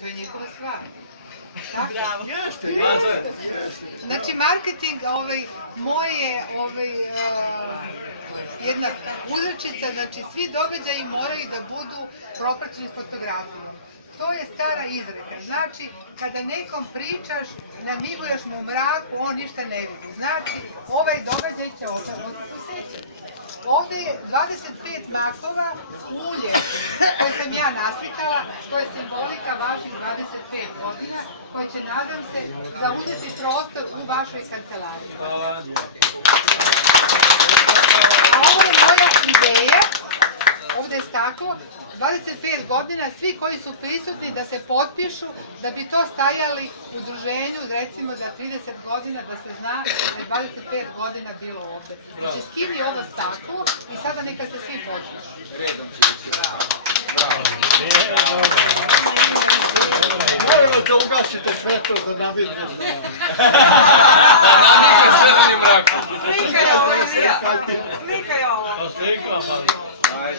to je njihova stvar. Bravo. Znači, marketing moje jedna uzrečica, znači svi događaji moraju da budu propraćeni fotografijom. To je stara izreka. Znači, kada nekom pričaš, namiguješ mu u mraku, on ništa ne vidi. Znači, ovaj događaj će ostati posjećati. Ovdje je 25 makova ulje koje sam ja naslikala, to je simbolika vaših 25 godina, koje će, nadam se, zauzeti prostor u vašoj kancelariji. A ovo je moja ideja, ovdje je staklo, 25 godina, svi koji su prisutni da se potpišu, da bi to stajali u udruženju, recimo za 30 godina, da se zna da je 25 godina bilo ovdje. Znači, skini ovo staklo i sada neka se svi potpišu. Redom. Molim vas da ugasite svetlo za nabitku. Da nabitke sve na nju mraku. Slikaj ovo, Ilija. Slikaj ovo. Slikam, pa. Ajde.